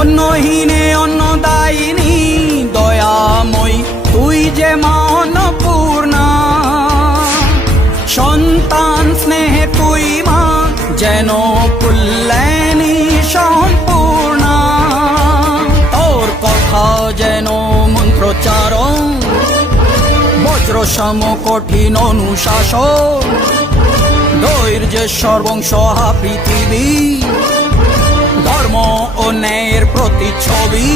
অন্নহীনে অন্নদায়িনী দয়াময়ী তুই যে মা অন্নপূর্ণা। সন্তান স্নেহে তুই মা যেন কল্যাণী সম্পূর্ণা। তোর কথা যেন মন্ত্রোচ্চারণ, বজ্রসম কঠিন অনুশাসন। ধৈর্যের সর্বংসহা পৃথিবী, ধর্ম ও ন্যায়ের প্রতিচ্ছবি।